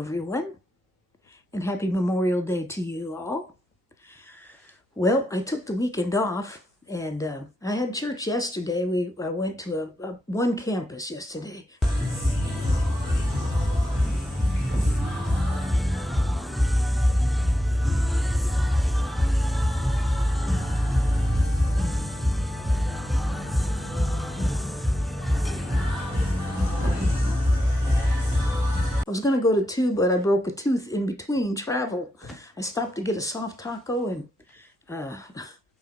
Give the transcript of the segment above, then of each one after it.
Hello everyone, and happy Memorial Day to you all. Well, I took the weekend off, and I had church yesterday. I went to one campus yesterday. I was going to go to two, but I broke a tooth in between travel. I stopped to get a soft taco, and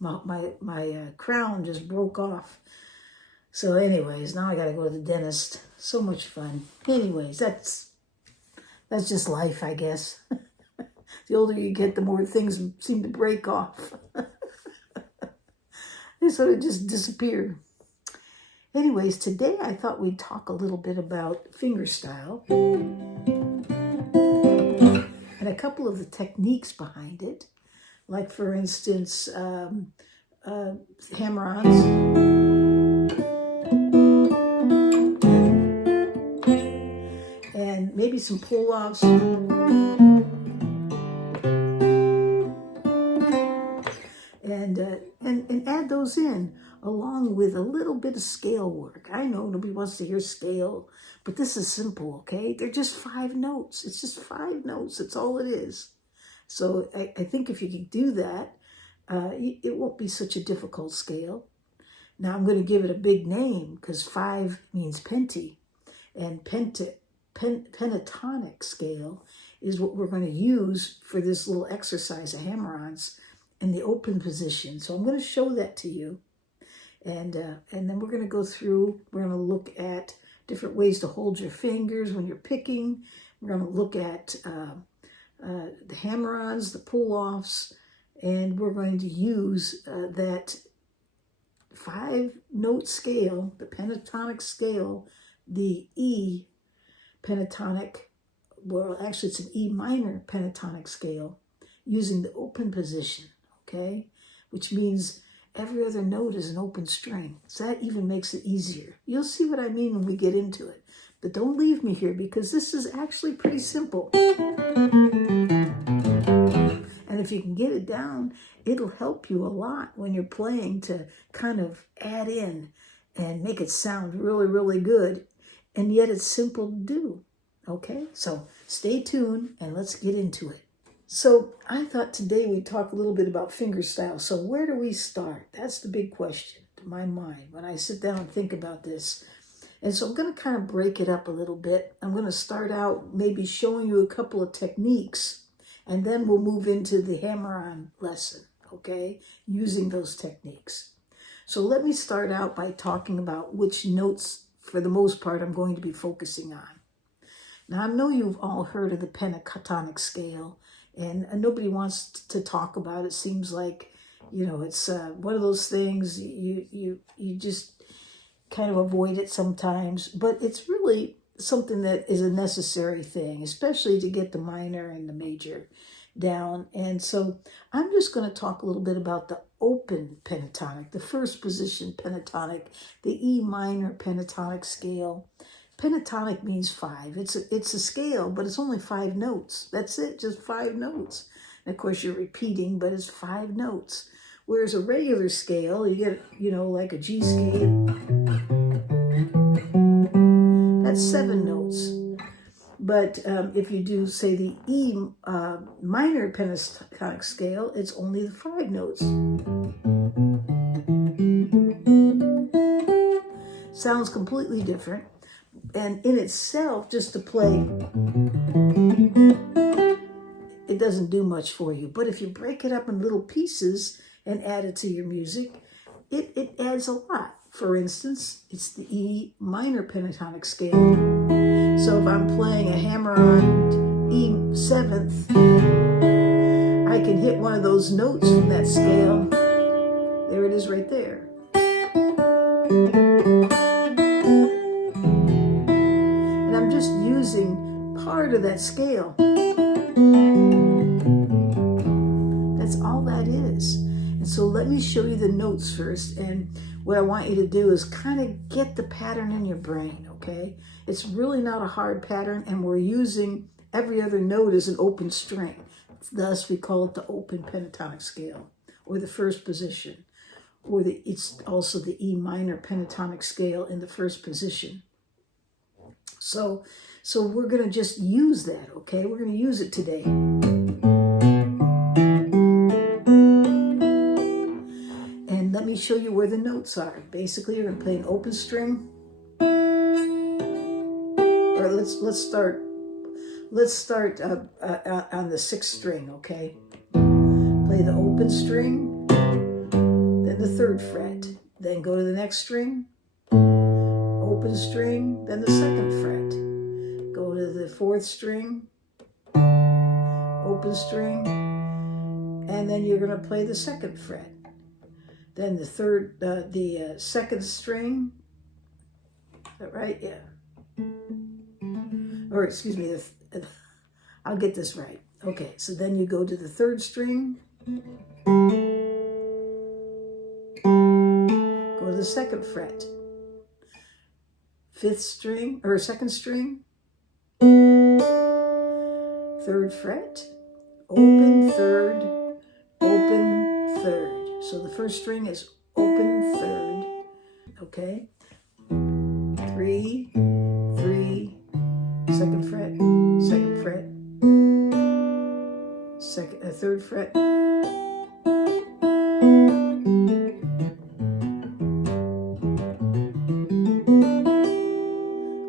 my crown just broke off. So anyways, now I got to go to the dentist. So much fun. Anyways, that's just life, I guess. The older you get, the more things seem to break off. They sort of just disappear. Anyways, today I thought we'd talk a little bit about fingerstyle and a couple of the techniques behind it. Like, for instance, Hammer-Ons. And maybe some pull-offs. And add those in, along with a little bit of scale work. I know nobody wants to hear scale, but this is simple, okay? They're just 5 notes. It's just 5 notes. That's all it is. So I think if you can do that, it won't be such a difficult scale. Now I'm going to give it a big name because 5 means penty, and pentatonic scale is what we're going to use for this little exercise of Hammer-Ons in the open position. So I'm going to show that to you. And then we're going to go through, we're going to look at different ways to hold your fingers when you're picking. We're going to look at the Hammer-Ons, the pull-offs, and we're going to use that 5-note scale, the pentatonic scale, the E pentatonic, well, actually it's an E minor pentatonic scale, using the open position, okay? Which means every other note is an open string. So that even makes it easier. You'll see what I mean when we get into it. But don't leave me here, because this is actually pretty simple. And if you can get it down, it'll help you a lot when you're playing to kind of add in and make it sound really, really good. And yet it's simple to do. Okay? So stay tuned and let's get into it. So I thought today we'd talk a little bit about fingerstyle. So where do we start? That's the big question to my mind when I sit down and think about this. And so I'm going to kind of break it up a little bit. I'm going to start out maybe showing you a couple of techniques, and then we'll move into the Hammer-On lesson, okay, using those techniques. So let me start out by talking about which notes, for the most part, I'm going to be focusing on. Now, I know you've all heard of the pentatonic scale, and nobody wants to talk about it. Seems like, you know, it's one of those things you just kind of avoid it sometimes, but it's really something that is a necessary thing, especially to get the minor and the major down. And so I'm just going to talk a little bit about the open pentatonic, the first position pentatonic, the E minor pentatonic scale. Pentatonic means 5. It's a scale, but it's only 5 notes. That's it, just 5 notes. And of course, you're repeating, but it's 5 notes. Whereas a regular scale, you get, you know, like a G scale, that's 7 notes. But if you do, say, the E minor pentatonic scale, it's only the 5 notes. Sounds completely different. And in itself, just to play, it doesn't do much for you. But if you break it up in little pieces and add it to your music, it adds a lot. For instance, it's the E minor pentatonic scale. So if I'm playing a Hammer-On E 7th, I can hit one of those notes from that scale. There it is right there. And I'm just using part of that scale. That's all that is. And so let me show you the notes first. And what I want you to do is kind of get the pattern in your brain, okay? It's really not a hard pattern, and we're using every other note is an open string. Thus, we call it the open pentatonic scale, or the first position, or it's also the E minor pentatonic scale in the first position. So we're going to just use that, okay? We're going to use it today. And let me show you where the notes are. Basically, you're going to play an open string. Or let's start on the sixth string, okay? Play the open string, then the third fret, then go to the next string, open string, then the second fret, go to the fourth string, open string, and then you're going to play the second fret, then the second string. Is that right? Yeah. Or excuse me, I'll get this right. Okay, so then you go to the third string, go to the second fret, fifth string, or second string, third fret, open third, open third. So the first string is open third, okay? 3, 3, second fret, third fret.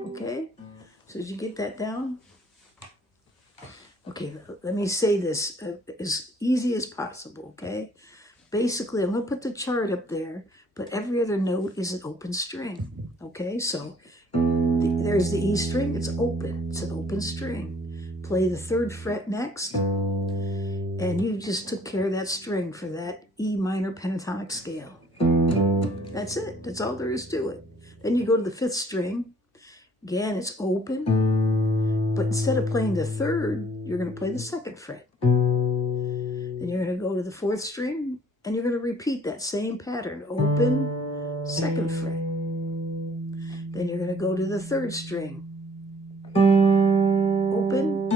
Okay, so did you get that down? Okay, let me say this as easy as possible, okay? Basically, I'm going to put the chart up there, but every other note is an open string, okay? So there's the E string, it's open, it's an open string. Play the third fret next, and you just took care of that string for that E minor pentatonic scale. That's it, that's all there is to it. Then you go to the fifth string, again it's open, but instead of playing the third, you're going to play the second fret. Then you're going to go to the fourth string, and you're going to repeat that same pattern, open, second fret. Then you're going to go to the third string, open,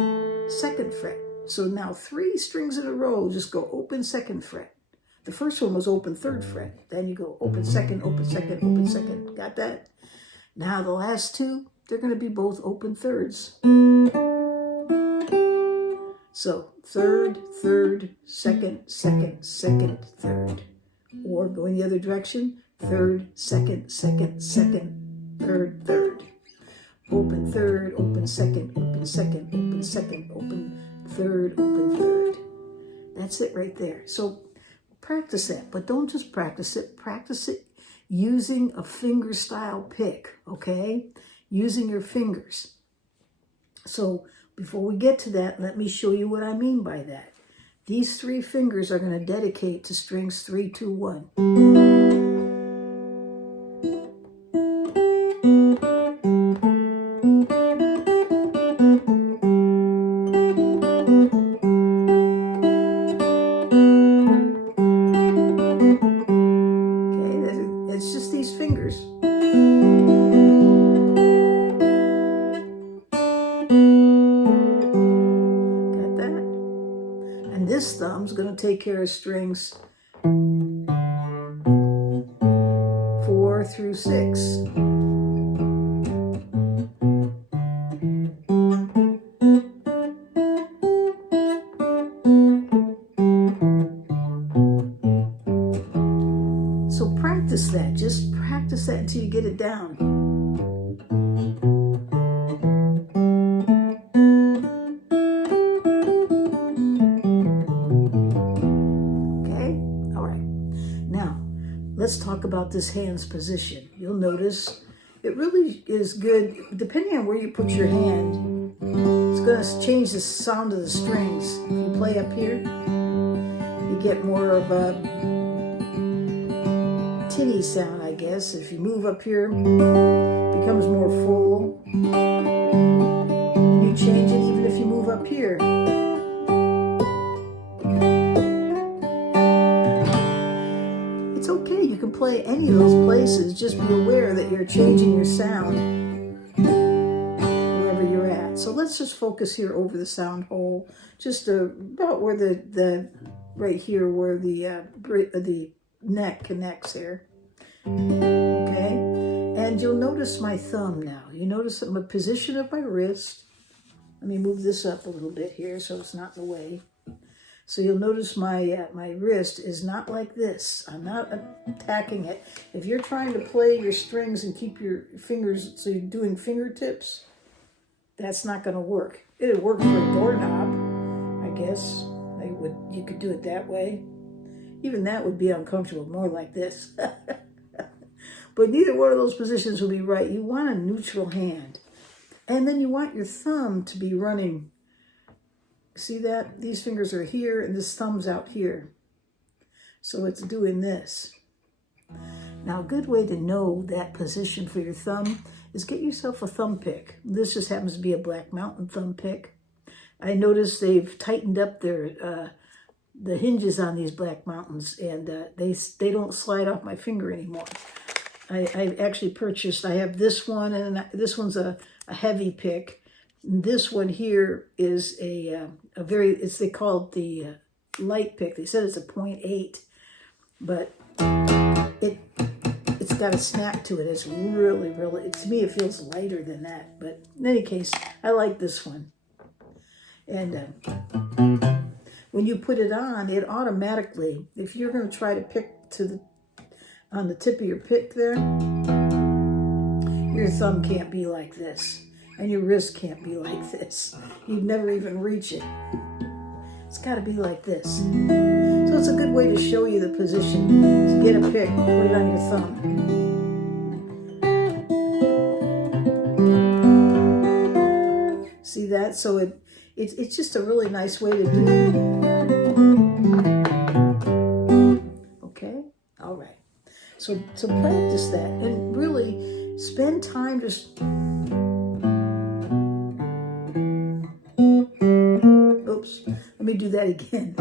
second fret. So now 3 strings in a row, just go open, second fret. The first one was open, third fret. Then you go open, second, open, second, open, second. Got that? Now the last 2, they're going to be both open thirds. So third, third, second, second, second, third. Or going the other direction, third, second, second, second, third, third. Open third, open second, open second, open second, open third, open third. That's it right there. So practice that, but don't just practice it using a finger style pick, okay? Using your fingers. So before we get to that, let me show you what I mean by that. These 3 fingers are going to dedicate to strings 3, 2, 1. This thumb's going to take care of strings 4 through 6. So practice that. Just practice that until you get it down. Let's talk about this hand's position. You'll notice it really is good, depending on where you put your hand, it's going to change the sound of the strings. If you play up here, you get more of a tinny sound, I guess. If you move up here, it becomes more full. And you change it even if you move up here. It's okay, you can play any of those places, just be aware that you're changing your sound wherever you're at. So let's just focus here over the sound hole, just about where the right here where the neck connects here. Okay, and you'll notice my thumb now. You notice the position of my wrist. Let me move this up a little bit here so it's not in the way. So you'll notice my my wrist is not like this. I'm not attacking it. If you're trying to play your strings and keep your fingers, so you're doing fingertips, that's not going to work. It'd work for a doorknob, I guess. You could do it that way. Even that would be uncomfortable, more like this. But neither one of those positions will be right. You want a neutral hand. And then you want your thumb to be running. See that? These fingers are here and this thumb's out here. So it's doing this. Now, a good way to know that position for your thumb is get yourself a thumb pick. This just happens to be a Black Mountain thumb pick. I noticed they've tightened up their the hinges on these Black Mountains, and they don't slide off my finger anymore. I actually purchased, I have this one, and this one's a heavy pick. This one here is a very, they call it the light pick. They said it's a 0.8, but it's got a snap to it. It's really, to me, it feels lighter than that. But in any case, I like this one. And when you put it on, it automatically, if you're going to try to pick on the tip of your pick there, your thumb can't be like this. And your wrist can't be like this. You'd never even reach it. It's got to be like this. So it's a good way to show you the position. To get a pick, put it on your thumb. See that? So it's just a really nice way to do it. Okay? All right. So practice that. And really spend time just... Oops, let me do that again.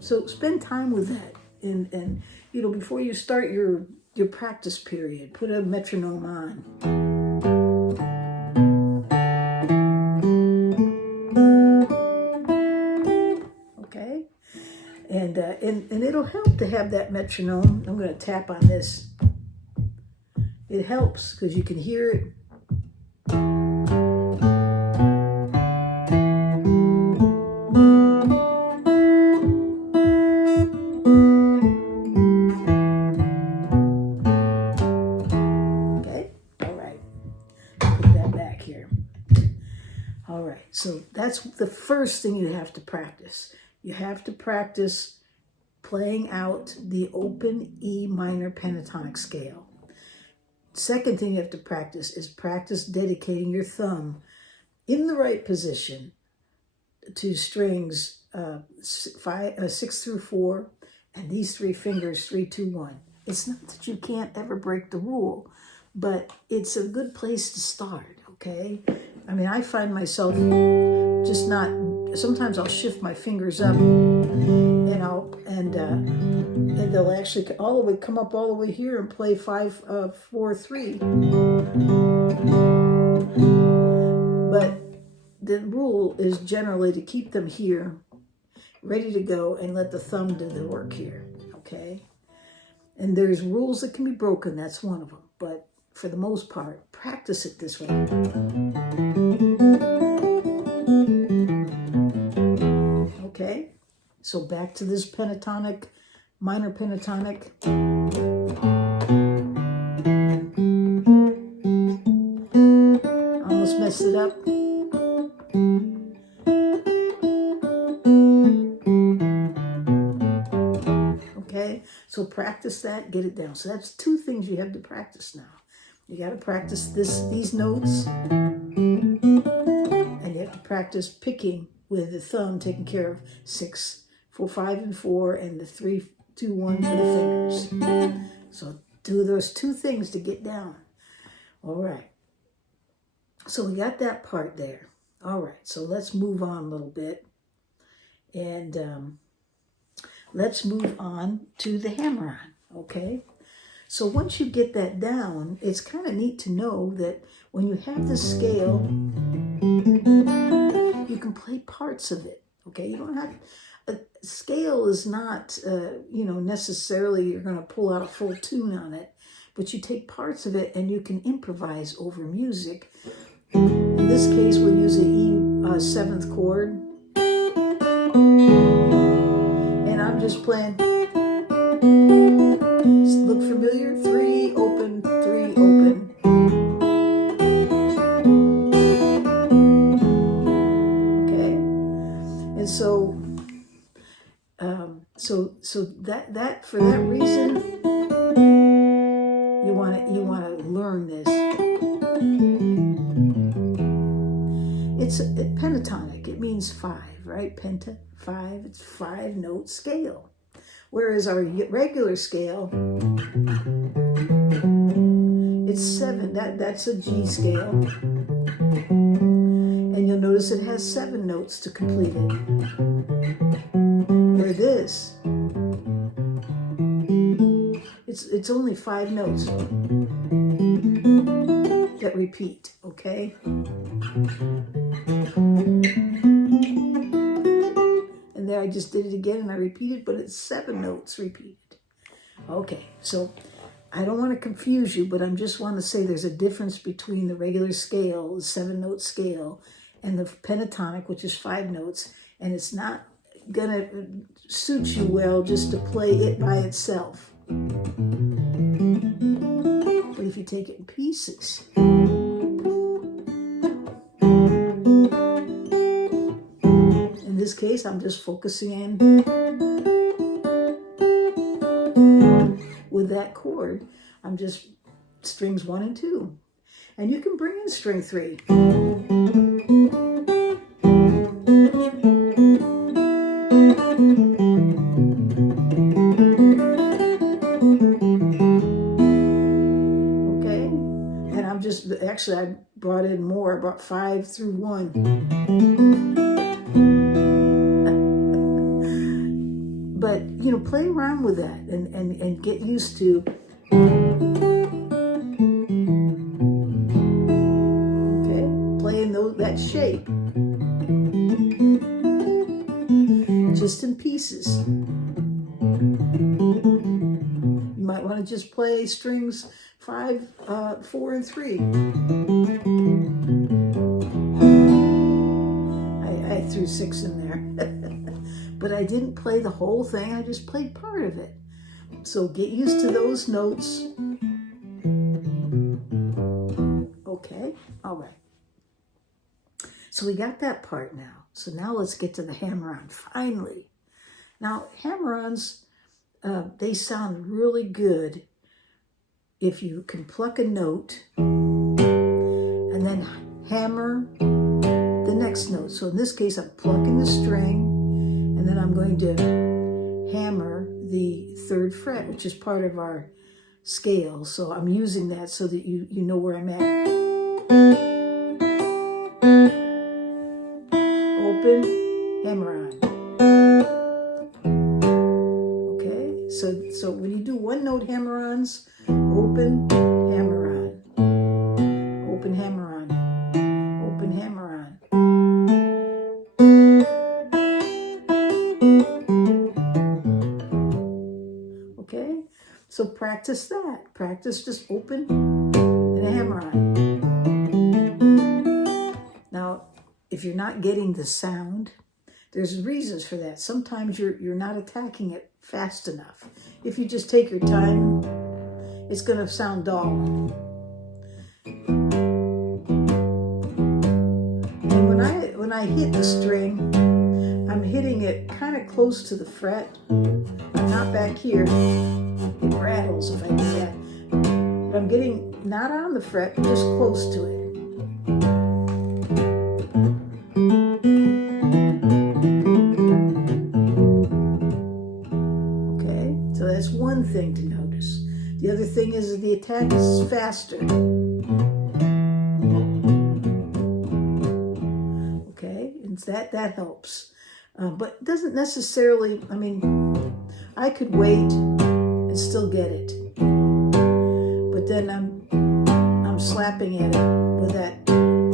So spend time with that, and you know, before you start your practice period, put a metronome on. Okay, and it'll help to have that metronome. I'm going to tap on this. It helps because you can hear it. All right, so that's the first thing you have to practice. You have to practice playing out the open E minor pentatonic scale. Second thing you have to practice is practice dedicating your thumb in the right position to strings 6 through 4, and these three fingers 3, 2, 1. It's not that you can't ever break the rule, but it's a good place to start, okay? I mean, I find myself just not, sometimes I'll shift my fingers up and they'll actually come up all the way here and play 5, 4, 3. But the rule is generally to keep them here, ready to go, and let the thumb do the work here, okay? And there's rules that can be broken, that's one of them, but for the most part, practice it this way. Okay, so back to this pentatonic, minor pentatonic. Almost messed it up. Okay, so practice that, get it down. So that's 2 things you have to practice now. You got to practice these notes, and you have to practice picking with the thumb, taking care of 6, 4, 5, and 4, and the 3, 2, 1 for the fingers. So do those 2 things to get down. All right. So we got that part there. All right. So let's move on a little bit. And let's move on to the Hammer-On, okay? So once you get that down, it's kind of neat to know that when you have the scale, you can play parts of it, okay? You don't have, a scale is not, necessarily you're going to pull out a full tune on it, but you take parts of it and you can improvise over music. In this case, we'll use the E7th chord. And I'm just playing. Look familiar? 3, open, 3, open. Okay. And so that for that reason, you want to learn this. It's pentatonic. It means 5, right? Penta, 5. It's 5-note scale. Whereas our regular scale, it's 7. That's a G scale. And you'll notice it has 7 notes to complete it. Where this, it's only 5 notes that repeat, okay? And there I just did it again and I repeated, but it's 7 notes repeated. Okay, so I don't want to confuse you, but I just want to say there's a difference between the regular scale, the 7-note scale, and the pentatonic, which is 5 notes, and it's not gonna suit you well just to play it by itself. But if you take it in pieces, in this case, I'm just focusing in with that chord. I'm just strings 1 and 2. And you can bring in string 3. Okay, and I'm just, actually I brought in more, I brought 5 through 1. But, play around with that and get used to, okay, playing that shape, just in pieces. You might want to just play strings 5, 4, and 3. I threw 6 in there. But I didn't play the whole thing, I just played part of it. So get used to those notes. Okay, all right. So we got that part now. So now let's get to the Hammer-On, finally. Now, Hammer-Ons, they sound really good if you can pluck a note and then hammer the next note. So in this case, I'm plucking the string, and then I'm going to hammer the 3rd fret, which is part of our scale. So I'm using that so that you know where I'm at. Open, hammer-on. Okay, so when you do 1-note hammer-ons, open, hammer-on. Open, hammer-on. Open, hammer-on. Okay, so practice that. Practice just open and a hammer-on. Now, if you're not getting the sound, there's reasons for that. Sometimes you're not attacking it fast enough. If you just take your time, it's going to sound dull. And when I hit the string, I'm hitting it kind of close to the fret. I'm not back here. It rattles if I do that. But I'm getting not on the fret, but just close to it. Okay, so that's one thing to notice. The other thing is that the attack is faster. That helps. But it doesn't necessarily, I mean, I could wait and still get it. But then I'm slapping at it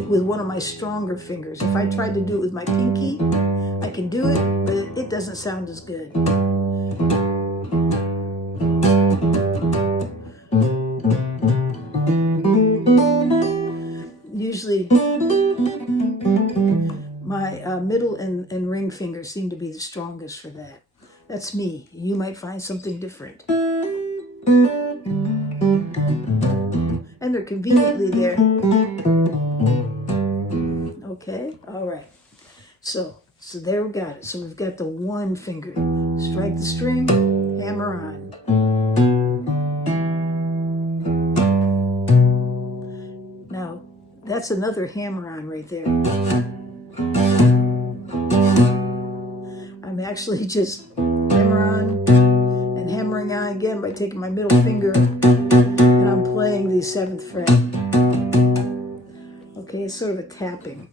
with one of my stronger fingers. If I tried to do it with my pinky, I can do it, but it doesn't sound as good. Usually my middle and ring fingers seem to be the strongest for that. That's me. You might find something different. And they're conveniently there. Okay, all right. So there we got it. So we've got the one finger. Strike the string, hammer on. Now, that's another hammer on right there. I'm actually just hammer on and hammering on again by taking my middle finger and I'm playing the 7th fret. Okay, it's sort of a tapping.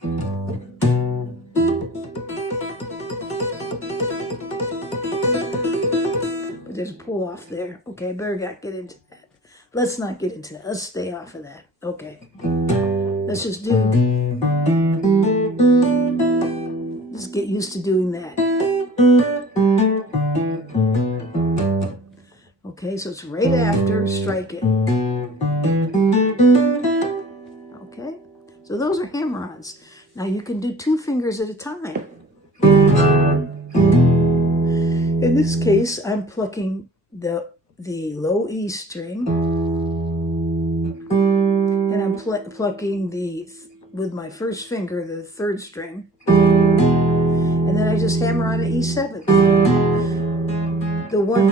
But there's a pull off there. Okay, I better not get into that. Let's not get into that. Let's stay off of that. Okay. Let's just get used to doing that. Okay, so it's right after, strike it. Okay, so those are hammer-ons. Now you can do 2 fingers at a time. In this case, I'm plucking the low E string, and I'm plucking with my first finger, the 3rd string, and then I just hammer on an E7. The one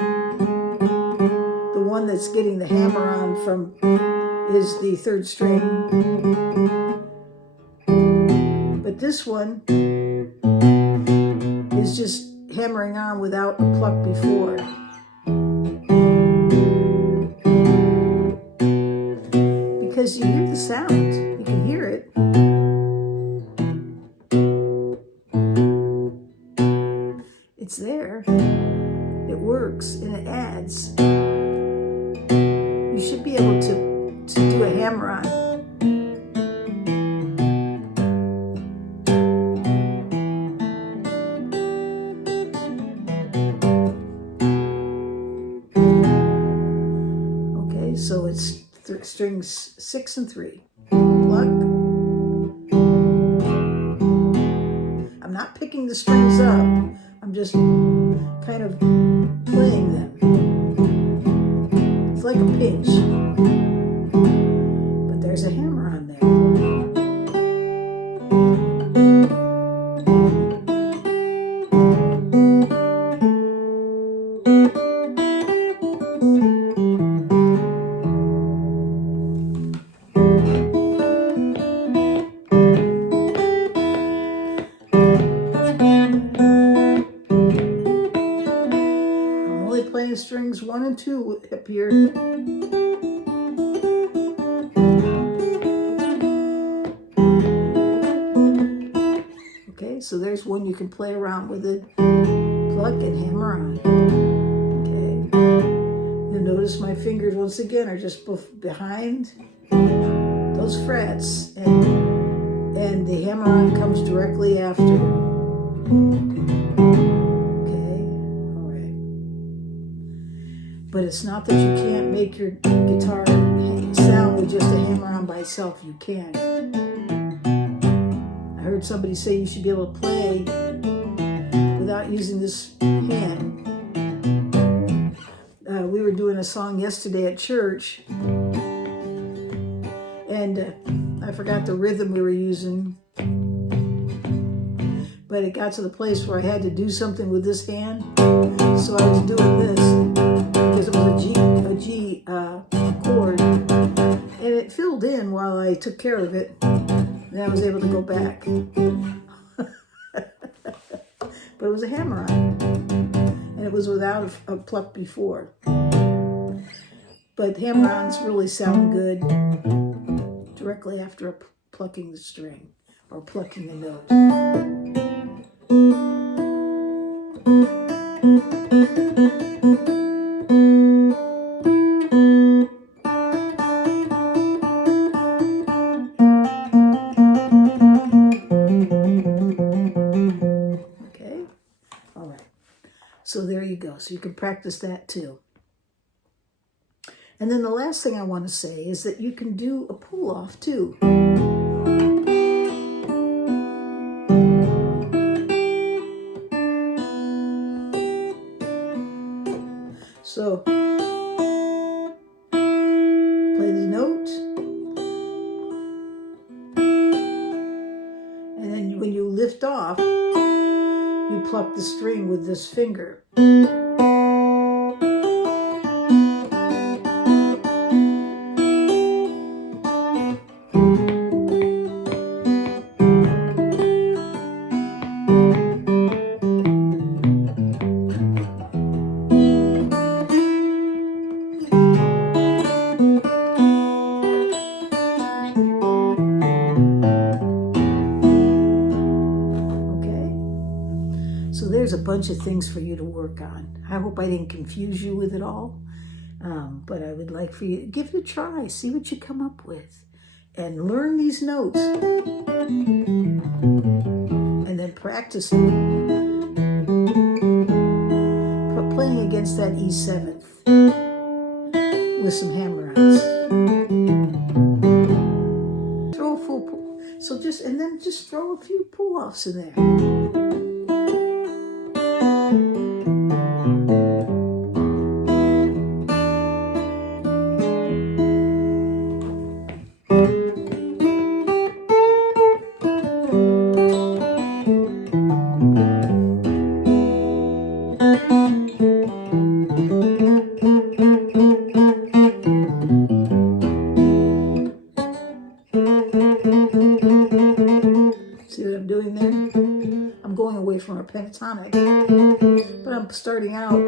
that's getting the hammer on from is the 3rd string, but this one is just hammering on without a pluck before. Because you hear the sound, you can hear it. It's there, it works, and it adds. You should be able to do a hammer-on. Okay, so it's strings 6 and 3. Pluck. I'm not picking the strings up. I'm just kind of playing them. It's like a pinch. But there's a hammer on there. Playing strings 1 and 2 up here. Okay, so there's one you can play around with it. Pluck and hammer on. Okay. You'll notice my fingers once again are just behind those frets, and the hammer on comes directly after. But it's not that you can't make your guitar sound with just a hammer-on by itself. You can. I heard somebody say you should be able to play without using this hand. We were doing a song yesterday at church, and I forgot the rhythm we were using. But it got to the place where I had to do something with this hand, so I was doing this. Because it was a G chord, and it filled in while I took care of it, and I was able to go back. But it was a hammer-on, and it was without a pluck before. But hammer-ons really sound good directly after plucking the string or plucking the note. Okay, all right. So there you go. So you can practice that too. And then the last thing I want to say is that you can do a pull-off too. So play the note, and then when you lift off, you pluck the string with this finger. So there's a bunch of things for you to work on. I hope I didn't confuse you with it all, but I would like for you to give it a try, see what you come up with, and learn these notes, and then practice playing against that E7 with some hammer-ons. Throw a full pull, and then just throw a few pull-offs in there. See what I'm doing there? I'm going away from a pentatonic, but I'm starting out.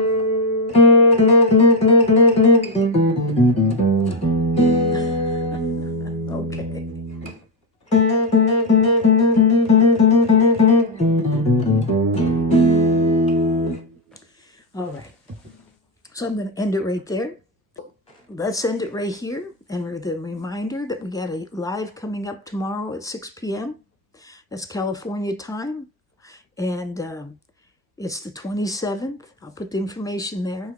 Okay. All right. So I'm going to end it right there. Let's end it right here. And with a reminder that we got a live coming up tomorrow at 6 p.m. That's California time. And it's the 27th. I'll put the information there.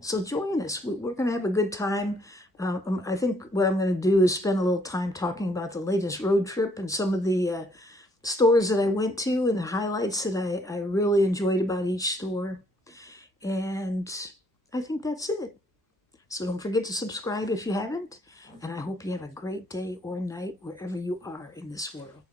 So join us. We're going to have a good time. I think what I'm going to do is spend a little time talking about the latest road trip and some of the stores that I went to and the highlights that I really enjoyed about each store. And I think that's it. So don't forget to subscribe if you haven't. And I hope you have a great day or night wherever you are in this world.